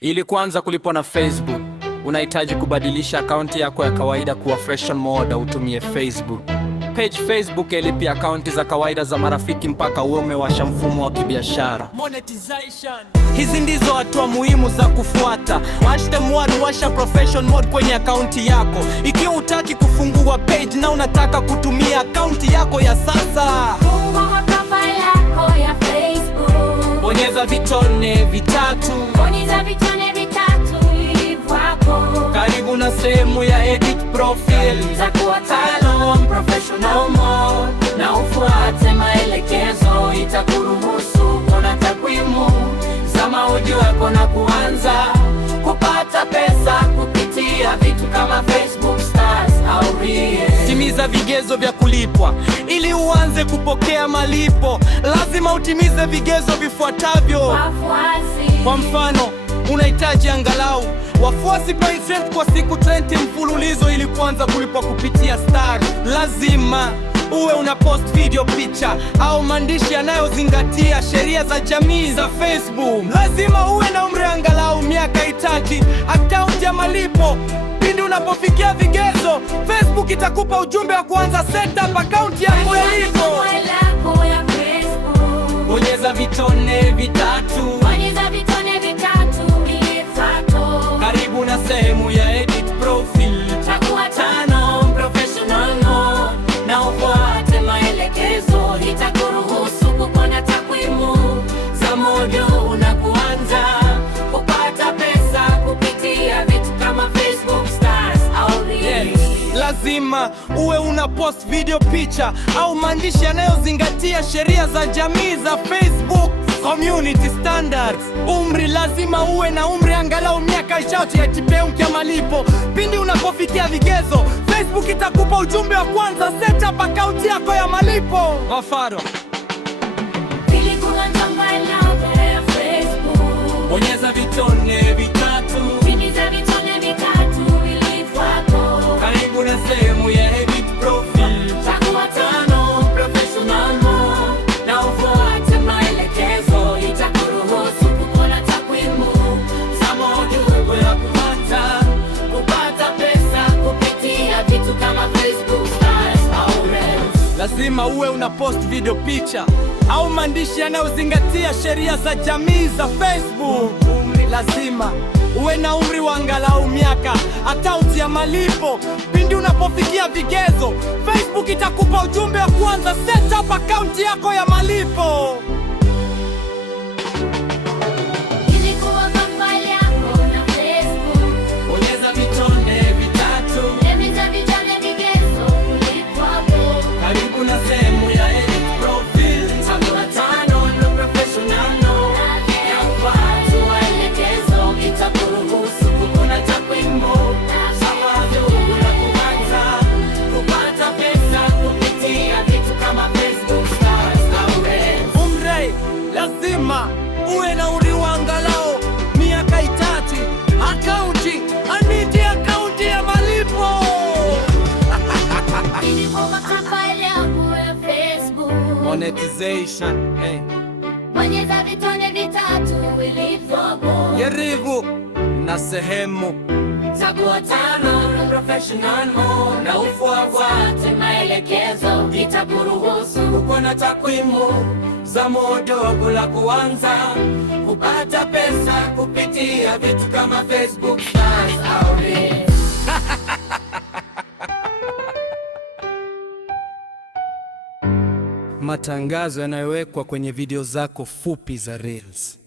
Ili kuanza kulipwa na Facebook, unahitaji kubadilisha akaunti yako ya kawaida kuwa fashion mode. Utumie Facebook page. Facebook ilipia akaunti za kawaida za marafiki mpaka uwe umewasha mfumo wa kibiashara monetization. Hizi ndizo hatua muhimu za kufuata. Washa profession mode kwenye akaunti yako. Ikiwa hutaki kufungua page na unataka kutumia akaunti yako ya sasa, fungua profile yako ya Facebook. Bonyeza vitone vitatu. Karibu na sehemu ya edit profile. Itakuwa tano professional mode, na ufuate maelekezo. Itakuruhusu kuona takwimu za maudio yako na kuanza kupata pesa kupitia vitu kama Facebook Stars au Reels. Timiza vigezo vya kulipwa. Ili uanze kupokea malipo, lazima utimize vigezo vifuatavyo. Wafuasi. Kwa mfano, unahitaji angalau wafuasi % kwa siku 20 mfululizo ili kuanza kulipwa kupitia Star. Lazima uwe una post video, picha au maandishi yanayozingatia sheria za jamii za Facebook. Lazima uwe na umri angalau miaka 3. Akaunti ya malipo. Pindi unapofikia vigezo, Facebook itakupa ujumbe wa kuanza setup akaunti yako ya lipo. Bonyeza vitone vitatu. Karibu na sehemu ya edit profile. Itakuwa tano professional mode, na ufuate maelekezo. Itakuruhusu kuona takwimu za maudio na kuanza kupata pesa kupitia vitu kama Facebook Stars au Reels. Lazima uwe una post video, picha au maandishi yanayozingatia sheria za jamii za Facebook community standards. Umri, lazima uwe na umri angalau miaka 3 ya malipo. Pindi unapofikia vigezo, Facebook itakupa ujumbe wa kwanza setup account yako ya malipo. Mfano, Ili kuanza malipo ya Facebook, bonyeza vitone vitatu. timiza vitone vitatu ili fuako. Karibu na sehemu ya edit profile. Itakuwa tano professional mode, na ufuate maelekezo. Itakuruhusu kuona takwimu za maudio ya kupata pesa kupitia vitu kama Facebook Stars au Reels. Lazima uwe una post video, picha au maandishi yanayozingatia sheria za jamii za Facebook. Lazima uwe na umri wa angalau miaka. Akaunti ya malipo. Pindi unapofikia vigezo, Facebook itakupa ujumbe wa kuanza setup akaunti yako ya malipo. Ili kuwa profile yako na Facebook, Bonyeza vitone vitatu. timiza vitone vigezo ulipopo. Karibu na sehemu ya edit profile. Itakuwa tano no professional mode, na ufuate maelekezo. Itakuruhusu kuona takwimu za maudio na kupata pesa kupitia vitu kama Facebook Stars au Reels. Umri, lazima uwe na umri wa angalau miaka 3. Akaunti, aniti akaunti ya malipo. Ili kuwa profile yako ya Facebook, Monetization. Hey. bonyeza vitone vitatu ili fuako. Jaribu na sehemu. Itakuwa tano no professional mode, na ufuate maelekezo. Itakuruhusu Kuona takwimu za maudio la kuanza kupata pesa kupitia vitu kama Facebook Stars au Reels. matangazo yanayowekwa kwenye video zako fupi za Reels.